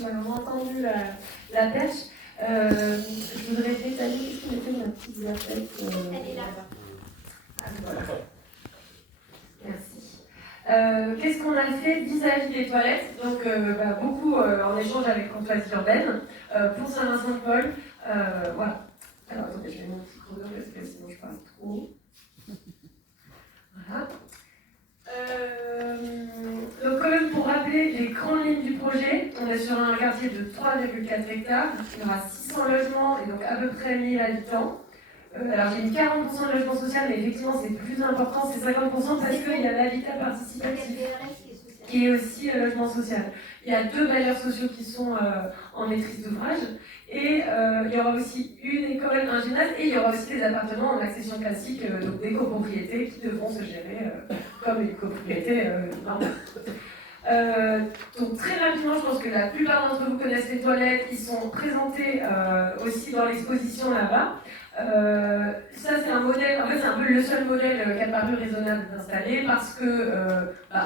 qui m'a vraiment entendu la perche. Je voudrais détailler ce qu'on était ma petite zafette. Elle est là. Ah, voilà. Merci. Qu'est-ce qu'on a fait vis-à-vis des toilettes? Donc, beaucoup en échange avec Courtoisie Urbaine pour Saint-Vincent-de-Paul. Voilà. Alors, attendez, je vais mettre mon petit chrono parce que sinon je parle trop. Voilà. Donc, quand même, pour rappeler les grandes lignes du projet, on est sur un quartier de 3,4 hectares. Il y aura 600 logements et donc à peu près 1000 habitants. Alors j'ai mis 40% de logement social, mais effectivement c'est plus important, c'est 50% parce qu'il y a l'habitat participatif qui est aussi logement social. Il y a 2 bailleurs sociaux qui sont en maîtrise d'ouvrage et il y aura aussi une école, un gymnase et il y aura aussi des appartements en accession classique, donc des copropriétés qui devront se gérer comme une copropriété normale. Donc très rapidement, je pense que la plupart d'entre vous connaissent les toilettes, qui sont présentées aussi dans l'exposition là-bas. Ça c'est un modèle, en fait c'est un peu le seul modèle qui a paru raisonnable d'installer parce que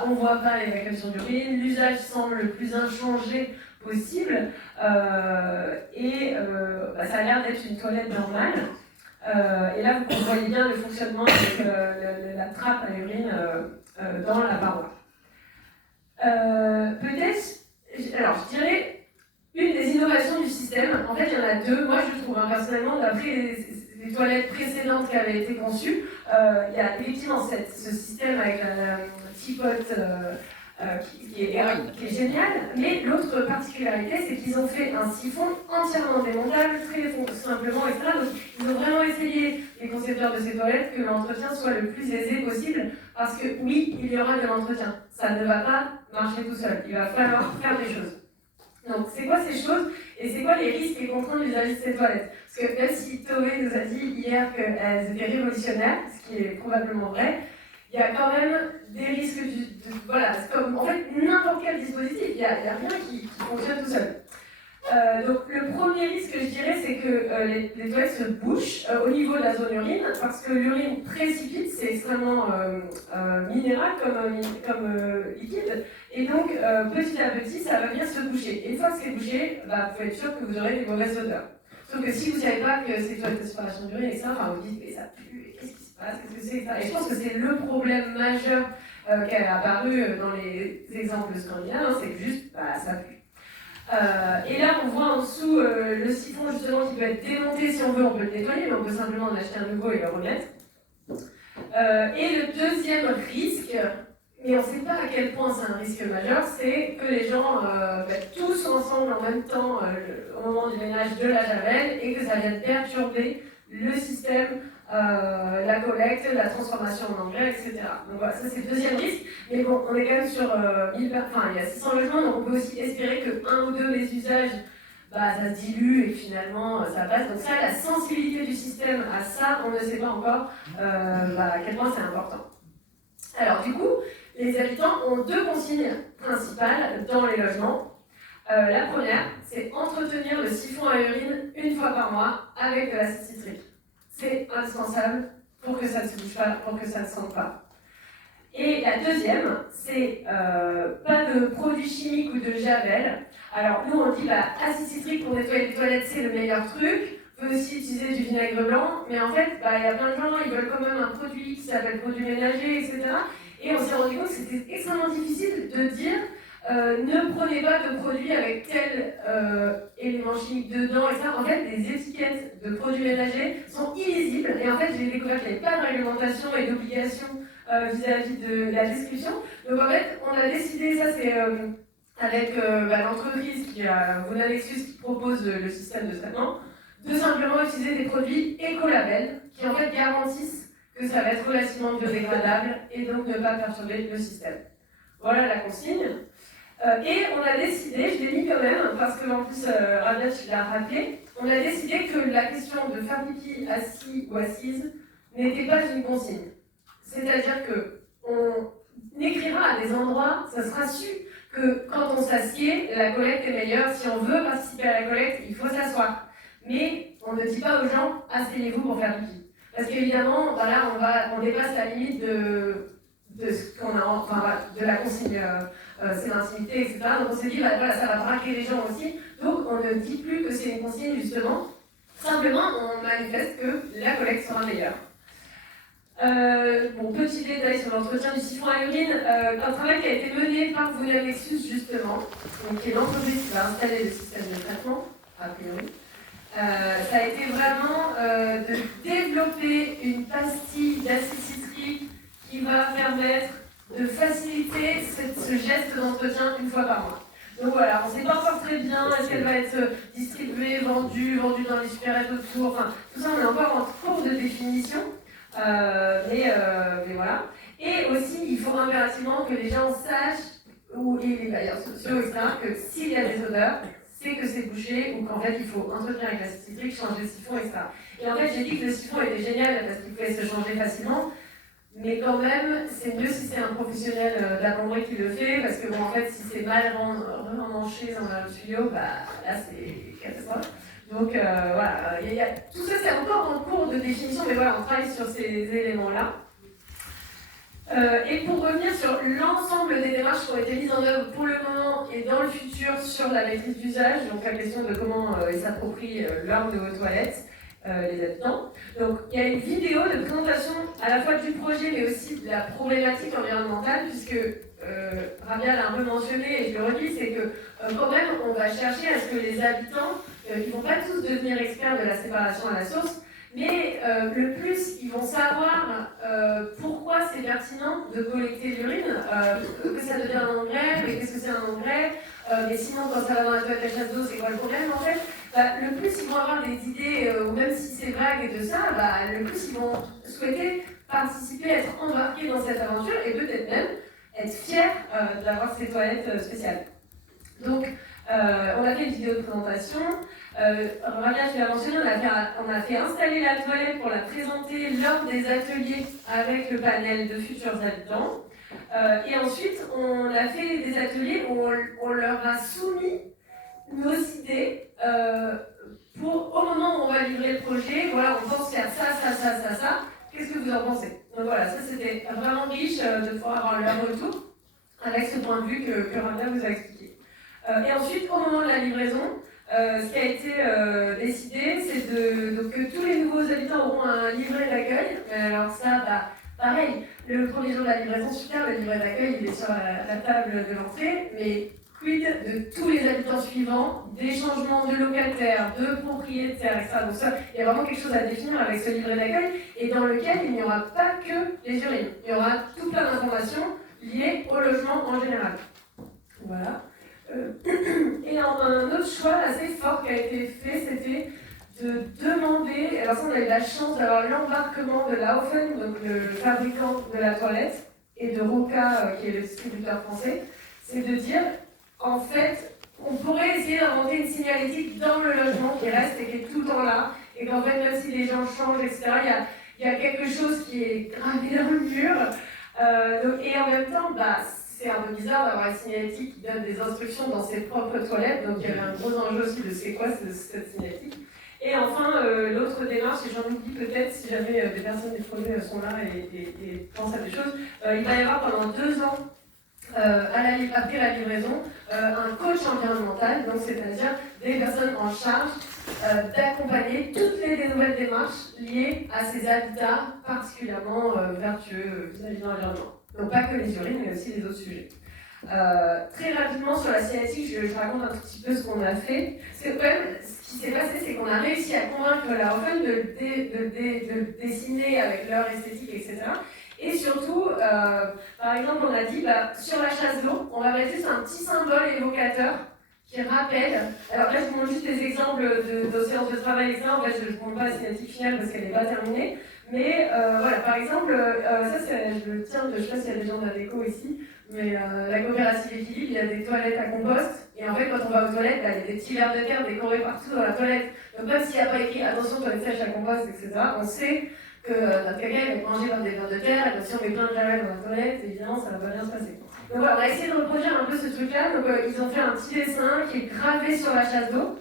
on ne voit pas l'évacuation d'urine, l'usage semble le plus inchangé possible et ça a l'air d'être une toilette normale. Et là vous voyez bien le fonctionnement avec la trappe à urine dans la paroi. Peut-être, alors je dirais une des innovations du système, en fait il y en a 2, moi je trouve personnellement, d'après les toilettes précédentes qui avaient été conçues, il y a effectivement ce système avec la tipote qui est génial, mais l'autre particularité c'est qu'ils ont fait un siphon entièrement démontable, très simplement, etc. Donc ils ont vraiment essayé, les concepteurs de ces toilettes, que l'entretien soit le plus aisé possible, parce que oui, il y aura de l'entretien, ça ne va pas marcher tout seul, il va falloir faire des choses. Donc, c'est quoi ces choses et c'est quoi les risques et contraintes vis-à-vis de ces toilettes? Parce que même si Tové nous a dit hier qu'elles étaient révolutionnaires, ce qui est probablement vrai, il y a quand même des risques voilà, c'est comme en fait n'importe quel dispositif, il n'y a rien qui fonctionne tout seul. Donc le premier risque, je dirais, c'est que les toilettes se bouchent au niveau de la zone urine, parce que l'urine précipite, c'est extrêmement minéral comme liquide, et donc petit à petit, ça va venir se boucher. Et une fois que c'est bouché, vous pouvez être sûr que vous aurez des mauvaises odeurs. Sauf que si vous ne savez pas que c'est toilettes de séparation d'urine, et ça, vous dites, mais ça pue, qu'est-ce qui se passe, qu'est-ce que c'est ça? Et je pense que c'est le problème majeur qui est apparu dans les exemples scandinaves, c'est que juste, ça pue. Et là, on voit en dessous le siphon justement qui peut être démonté si on veut, on peut le nettoyer, mais on peut simplement en acheter un nouveau et le remettre. Et le deuxième risque, mais on ne sait pas à quel point c'est un risque majeur, c'est que les gens mettent tous ensemble en même temps au moment du ménage de la javel et que ça vienne perturber le système, la collecte, la transformation en engrais, etc. Donc voilà, ça c'est le deuxième risque. Mais bon, on est quand même sur il y a 600 logements, donc on peut aussi espérer que un ou deux des usages, ça se dilue et finalement ça passe. Donc ça, la sensibilité du système à ça, on ne sait pas encore à quel point c'est important. Alors du coup, les habitants ont 2 consignes principales dans les logements. La première, c'est entretenir le siphon à urine une fois par mois avec de l'acide citrique. C'est indispensable pour que ça ne se bouge pas, pour que ça ne sente pas. Et la deuxième, c'est pas de produits chimiques ou de javel. Alors nous on dit acide citrique pour nettoyer les toilettes c'est le meilleur truc. On peut aussi utiliser du vinaigre blanc, mais en fait il y a plein de gens, ils veulent quand même un produit qui s'appelle produit ménager, etc. Et on s'est rendu compte que c'était extrêmement difficile de dire ne prenez pas de produits avec tel élément chimique dedans, etc. En fait, les étiquettes de produits ménagers sont illisibles, et en fait j'ai découvert qu'il n'y avait pas de réglementation et d'obligation vis-à-vis de la description. Donc en fait, on a décidé, ça c'est avec l'entreprise qui a Vonalexus qui propose le système de traitement, de simplement utiliser des produits écolabel qui en fait garantissent que ça va être relativement biodégradable et donc ne pas perturber le système. Voilà la consigne. Et on a décidé, je l'ai mis quand même, parce que en plus Radesh l'a rappelé, on a décidé que la question de faire pipi assis ou assise n'était pas une consigne. C'est-à-dire qu'on écrira à des endroits, ça sera su que quand on s'assied, la collecte est meilleure. Si on veut participer à la collecte, il faut s'asseoir. Mais on ne dit pas aux gens, asseyez-vous pour faire pipi. Parce qu'évidemment, on dépasse la limite de ce qu'on a, de la consigne c'est l'intimité, etc. Donc on s'est dit, bah, voilà, ça va braquer les gens aussi, donc on ne dit plus que c'est une consigne justement, simplement on manifeste que la collecte sera meilleure. Bon, petit détail sur l'entretien du siphon à urine, un travail qui a été mené par Vunalexus justement, donc qui est l'entreprise qui va installer le système de traitement, a priori. Ça a été vraiment de développer une pastille d'acide citrique qui va permettre de faciliter ce geste d'entretien une fois par mois. Donc voilà, on ne sait pas encore très bien, est-ce qu'elle va être distribuée, vendue dans les supérettes autour, enfin tout ça on est encore en cours de définition, mais voilà. Et aussi, il faut impérativement que les gens sachent, et les bailleurs sociaux, etc., que s'il y a des odeurs, c'est que c'est bouché ou qu'en fait il faut entretenir avec l'acide citrique, changer le siphon, etc. Et en fait, j'ai dit que le siphon était génial parce qu'il pouvait se changer facilement. Mais quand même, c'est mieux si c'est un professionnel de la plomberie qui le fait, parce que bon, en fait, si c'est mal remmanché dans le tuyau, bah là c'est catastrophe. Donc voilà, tout ça c'est encore en cours de définition, mais voilà, on travaille sur ces éléments-là. Et pour revenir sur l'ensemble des démarches qui ont été mises en œuvre pour le moment et dans le futur sur la maîtrise d'usage, donc la question de comment ils s'approprient leur nouveau toilette, les habitants. Donc il y a une vidéo de présentation à la fois du projet mais aussi de la problématique environnementale, puisque Rabia l'a un peu mentionné et je le redis, c'est que quand même on va chercher à ce que les habitants, ils ne vont pas tous devenir experts de la séparation à la source, mais le plus ils vont savoir pourquoi c'est pertinent de collecter l'urine, que ça devient un engrais, mais qu'est-ce que c'est un engrais, mais sinon quand ça va dans la toilette à chasse d'eau, c'est quoi le problème en fait? Le plus ils vont avoir des idées, ou même si c'est vague et de ça, le plus ils vont souhaiter participer, être embarqués dans cette aventure et peut-être même être fiers d'avoir ces toilettes spéciales. Donc, on a fait une vidéo de présentation. Rabia, tu l'as mentionné, on a fait installer la toilette pour la présenter lors des ateliers avec le panel de futurs habitants. Et ensuite, on a fait des ateliers où on leur a soumis nos idées pour, au moment où on va livrer le projet, voilà, on pense faire ça. Qu'est-ce que vous en pensez? Donc voilà, ça c'était vraiment riche de pouvoir avoir leur retour avec ce point de vue que Rabia vous a expliqué. Et ensuite, au moment de la livraison, ce qui a été décidé, c'est que tous les nouveaux habitants auront un livret d'accueil. Alors ça, pareil, le premier jour de la livraison, super, le livret d'accueil, il est sur la table de l'entrée, mais quid de tous les habitants suivants, des changements de locataires, de propriétaires, etc. Donc ça, il y a vraiment quelque chose à définir avec ce livret d'accueil, et dans lequel il n'y aura pas que les urines. Il y aura tout plein d'informations liées au logement en général. Voilà. Et un autre choix assez fort qui a été fait, c'était de demander, alors ça on a eu la chance d'avoir l'embarquement de Laufen, donc le fabricant de la toilette, et de Roca, qui est le distributeur français, c'est de dire, en fait, on pourrait essayer d'inventer une signalétique dans le logement qui reste et qui est tout le temps là, et qu'en fait, même si les gens changent, etc., il y a quelque chose qui est gravé dans le mur, et en même temps, c'est un peu bizarre d'avoir une signalétique qui donne des instructions dans ses propres toilettes, donc il y avait un gros enjeu aussi de c'est quoi cette signalétique. Et enfin, l'autre démarche, et j'en oublie peut-être si jamais des personnes du projet sont là et pensent à des choses, il va y avoir pendant 2 ans, après la livraison, un coach environnemental, donc c'est-à-dire des personnes en charge d'accompagner toutes les nouvelles démarches liées à ces habitats particulièrement vertueux vis-à-vis de l'environnement. Donc pas que les urines, mais aussi les autres sujets. Très rapidement sur la cinétique, je raconte un tout petit peu ce qu'on a fait. C'est quand même, ce qui s'est passé, c'est qu'on a réussi à convaincre la Open de dessiner avec leur esthétique, etc. Et surtout, par exemple, on a dit, sur la chasse d'eau, on va mettre juste un petit symbole évocateur qui rappelle. Alors là, je vous montre juste des exemples de séances de travail, etc. En fait, je ne montre pas la cinétique finale parce qu'elle n'est pas terminée. Mais voilà, par exemple, ça, je le tiens de, je ne sais pas s'il y a des gens de la déco ici, mais la coopérative Équilibre, il y a des toilettes à compost. Et en fait, quand on va aux toilettes, il y a des petits vers de terre décorés partout dans la toilette. Donc même s'il n'y a pas écrit attention, toilette sèche à compost, etc., on sait que notre caca va être mangé par des vers de terre, et que si on met plein de javel dans la toilette, évidemment, ça ne va pas bien se passer. Donc voilà, on a essayé de reproduire un peu ce truc-là. Donc ils ont fait un petit dessin qui est gravé sur la chasse d'eau.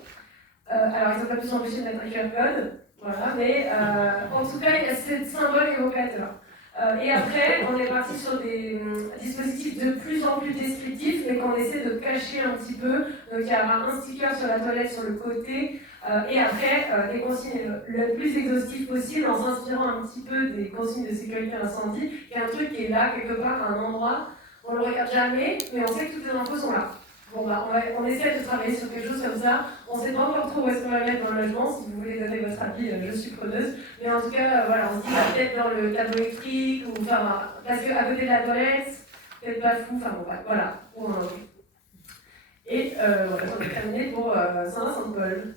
Alors ils n'ont pas pu s'empêcher de mettre un QR code, voilà, mais en tout cas, il y a ce symbole évocateur. Et après, on est parti sur des dispositifs de plus en plus descriptifs, mais qu'on essaie de cacher un petit peu. Donc il y aura un sticker sur la toilette sur le côté, et après des consignes le plus exhaustives possible en s'inspirant un petit peu des consignes de sécurité incendie, qui est un truc qui est là, quelque part, à un endroit. On ne le regarde jamais, mais on sait que toutes les infos sont là. Bon, bah, on essaie de travailler sur quelque chose comme ça. On ne sait pas encore trop où est-ce qu'on va mettre dans le logement. Si vous voulez donner votre avis, je suis preneuse. Mais en tout cas, voilà, on se dit peut-être dans le tableau électrique, ou enfin, parce qu'à côté de la toilette, peut-être pas fou, enfin bon, voilà. Et voilà, on a terminé pour Saint-Vincent-de-Paul.